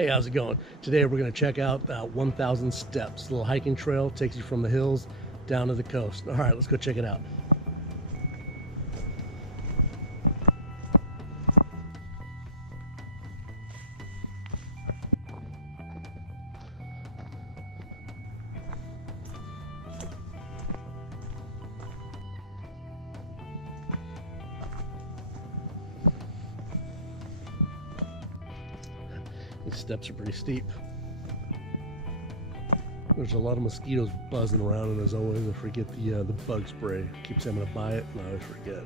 Hey, how's it going? Today we're going to check out 1,000 Steps. A little hiking trail, takes you from the hills down to the coast. All right, let's go check it out. These steps are pretty steep. There's a lot of mosquitoes buzzing around, and as always, I forget the bug spray. Keep saying I'm gonna buy it, and I always forget.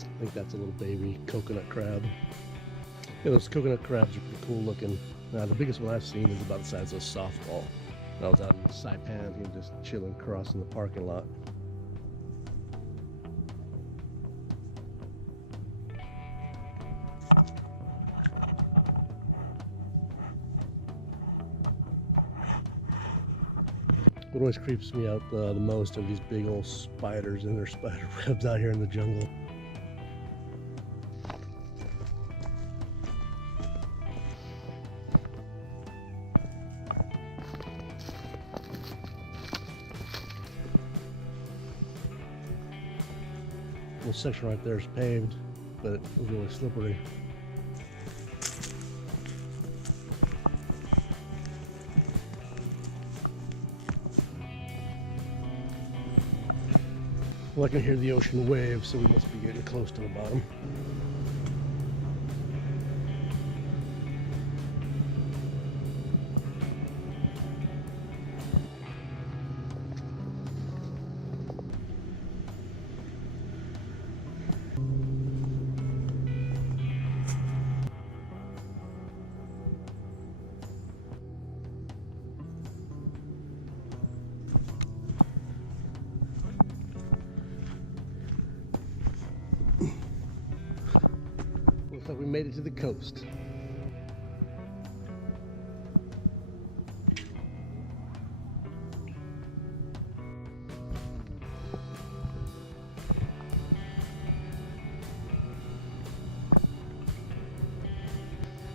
I think that's a little baby coconut crab. Yeah, those coconut crabs are pretty cool looking. The biggest one I've seen is about the size of a softball. I was out in Saipan here just chilling, crossing the parking lot. What always creeps me out the most are these big old spiders and their spider webs out here in the jungle. Little section right there is paved, but it was really slippery. Well, I can hear the ocean waves, so we must be getting close to the bottom. Looks like we made it to the coast.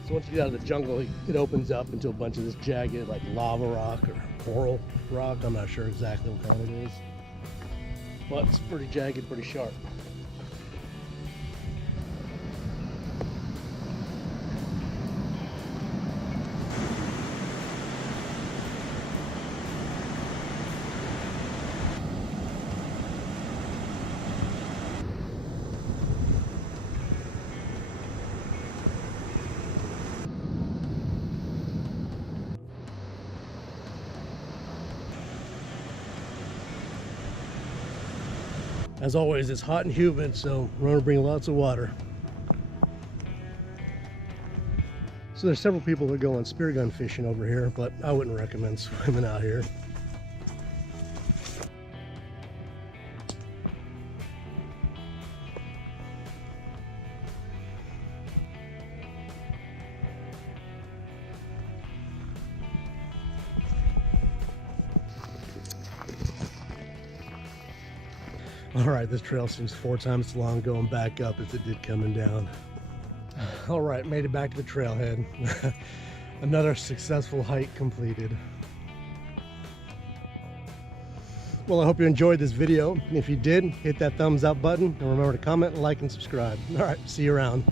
So once you get out of the jungle, it opens up into a bunch of this jagged, like lava rock or coral rock. I'm not sure exactly what kind it is, but it's pretty jagged, pretty sharp. As always, it's hot and humid, so remember to bring lots of water. So there's several people that go on spear gun fishing over here, but I wouldn't recommend swimming out here. All right, this trail seems 4 times as long going back up as it did coming down. All right, made it back to the trailhead. Another successful hike completed. Well, I hope you enjoyed this video. If you did, hit that thumbs up button and remember to comment, like, and subscribe. All right, see you around.